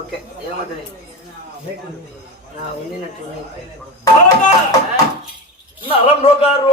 Okay ఏమవుతుంది ఉండినట్టు నరం రోగారు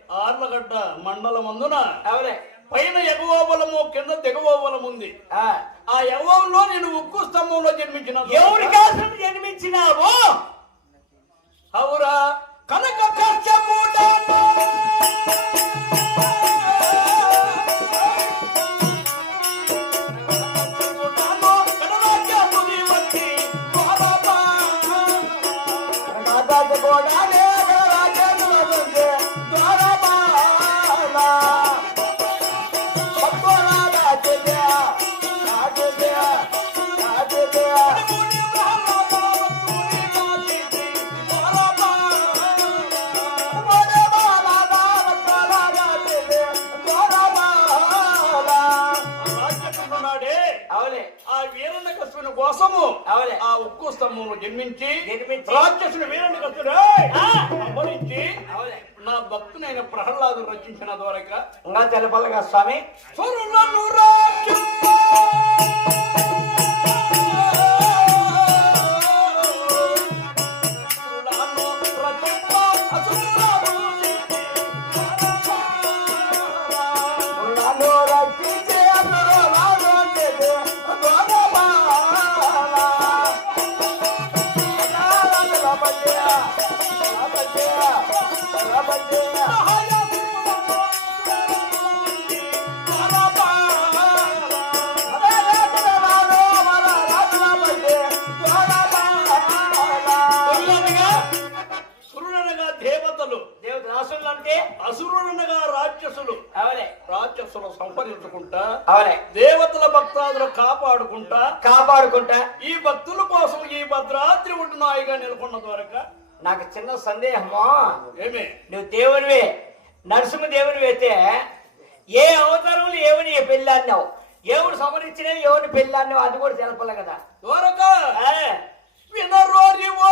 ఆర్లగడ్డ మండలం అందున అవలే పైన ఎగువోబలము కింద దిగువోబలం ఉంది. ఆ, ఆ యవ్వంలో నేను ఉక్కు స్తంభంలో జన్మించిన ఎవరి కోసం జన్మించినావు? అవురా. కనక. స్తంభంలో జన్మించి రాక్షసుని అమరించి అవలే. నా భక్తునైన ప్రహ్లాదు రచించిన ద్వారక. ఇంకా తెలపల్లగా స్వామి. రాక్షసులు సంహరించుకుంటా అవలే దేవతల భక్తాదులు కాపాడుకుంటా కాపాడుకుంటా. ఈ భక్తుల కోసం ఈ భద్రాద్రి నాయిగా నెలకొన్న ద్వారక. నాకు చిన్న సందేహము. ఏమే? నువ్వు దేవునివే నరసింహ దేవునివి అయితే ఏ అవతారంలో ఏమని పెళ్ళి అన్నావు ఎవరు సమరించిన ఎవరిని పెళ్ళి అన్నావు అది కూడా తెలపాలి కదా. ద్వారక! ఆ, వినరోరివో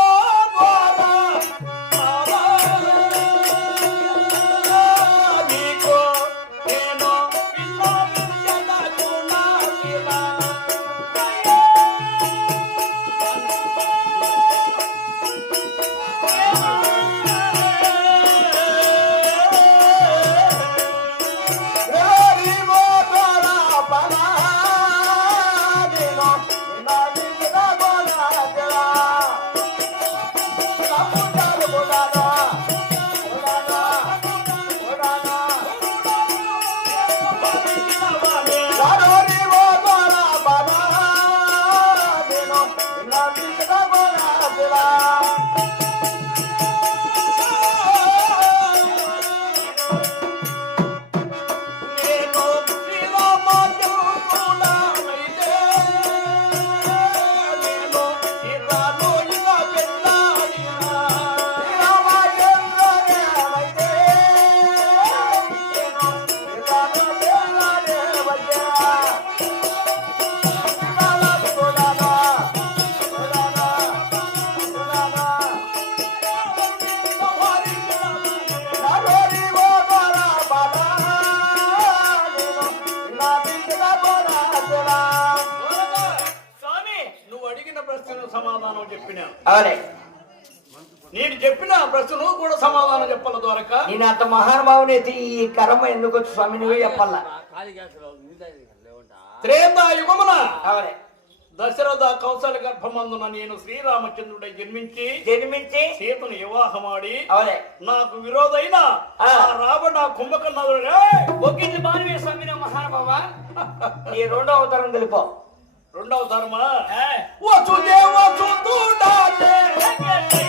alive. చెప్పినా. అవునే నేను చెప్పిన ప్రశ్నను కూడా సమాధానం చెప్పాల ద్వారక. నేను అంత మహానుభావుని అయితే ఈ కర్మ ఎందుకు వచ్చి స్వామి నువ్వే చెప్పాలా? త్రేతాయుగమున అవునే. దశరథ కౌశల గర్భమందున నేను శ్రీరామచంద్రుడై జన్మించి జన్మించి సీతను వివాహమాడి అవునే. నాకు విరోధైన రావణ కుంభకర్ణుడు బానివే స్వామి మహానుభావ? ఈ రెండో అవతారం తెలిపో. రెండవ ధర్మ. వసుదేవ సుతుడాలే వల్ల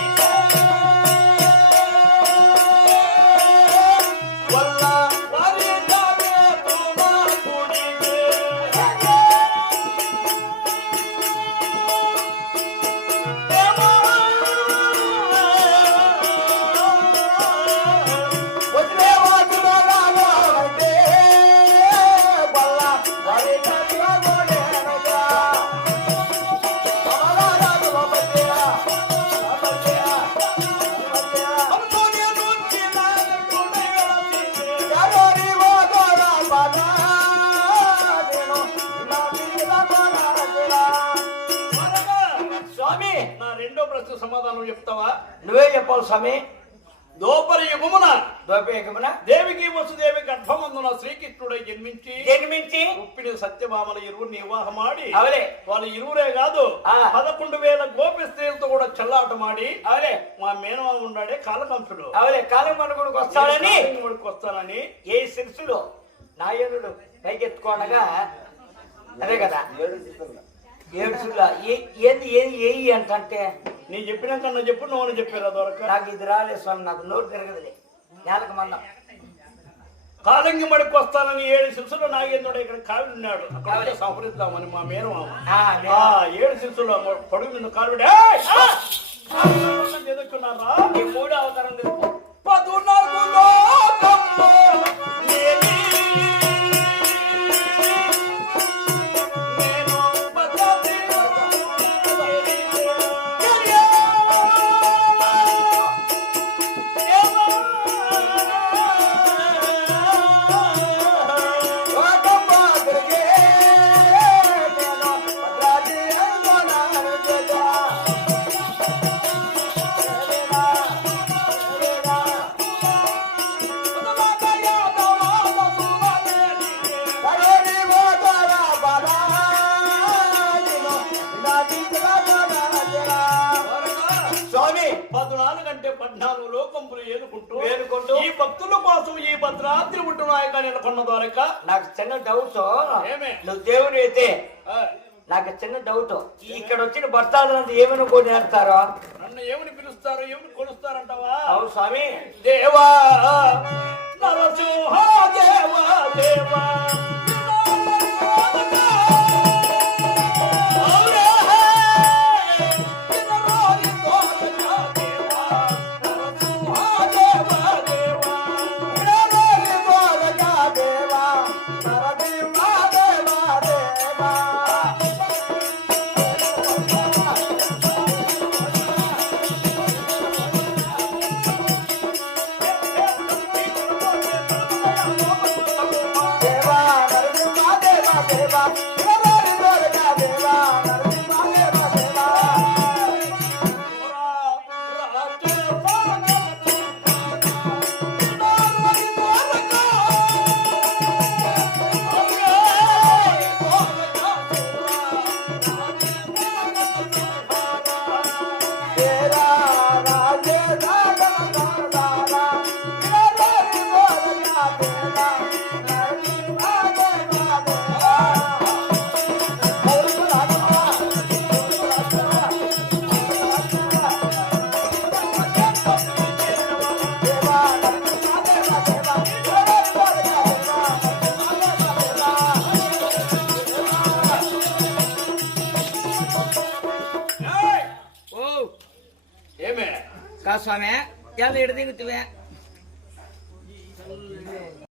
ప్రశ్న సమాధానం చెప్తావా? నువ్వే చెప్పాలి స్వామి. దోపరి యుగమున దోపేకమున దేవికి వసుదేవి గర్భమందున శ్రీకృష్ణుడై జన్మించి జన్మించి ఉప్పిని సత్యభామల ఇరువురిని వివాహమాడి అవలే. వాళ్ళు ఇరువురే కాదు ఆ. పదకొండు వేల గోపి స్త్రీలతో కూడా చెల్లాటమాడి అవలే. మా మేనమామ ఉన్నాడే కాలకంసుడు అవలే కాలం మనకుడికి వస్తాడని వస్తానని ఏ శిరసులో నాయనుడు పైకెత్తుకోనగా అదే కదా. ఏడుసులా ఏ- ఏంది ఏది ఏయి అంటంటే? నీ చెప్పినాక నా చెప్పు నువ్వు చెప్పారా దొరక? నాకు ఇది రాలే స్వామి నాకు నోరు తిరగదులే. నేలకు మందం కాలంగి మడికి వస్తానని ఏడు శిశులు నాగేంద్రుడు ఇక్కడ కావి ఉన్నాడు. కావిడి. సంప్రదిద్దామని మా ఆ ఏడు శిశులు పొడుగు మీద కాలుడు ఎదుర్కొన్నారా మూడో అవతారం తెలుపు ఏలుకుంటూ ఈ భక్తుల కోసం ఈ భద్రాద్రి ఉంటున్నాయిగా నెలకొన్న ద్వారక నాకు చిన్న డౌట్ ఏమే? నువ్వు దేవుని అయితే నాకు చిన్న డౌట్ ఇక్కడ వచ్చిన భర్తాలంతా ఏమైనా కొని నేర్తారో నన్ను ఏమని పిలుస్తారు? ఏమని కొలుస్తారంటావా? అవును స్వామి. దేవా నరసింహ దేవా దేవా. ഞാൻ വീടുന്നേ കിട്ടുവേ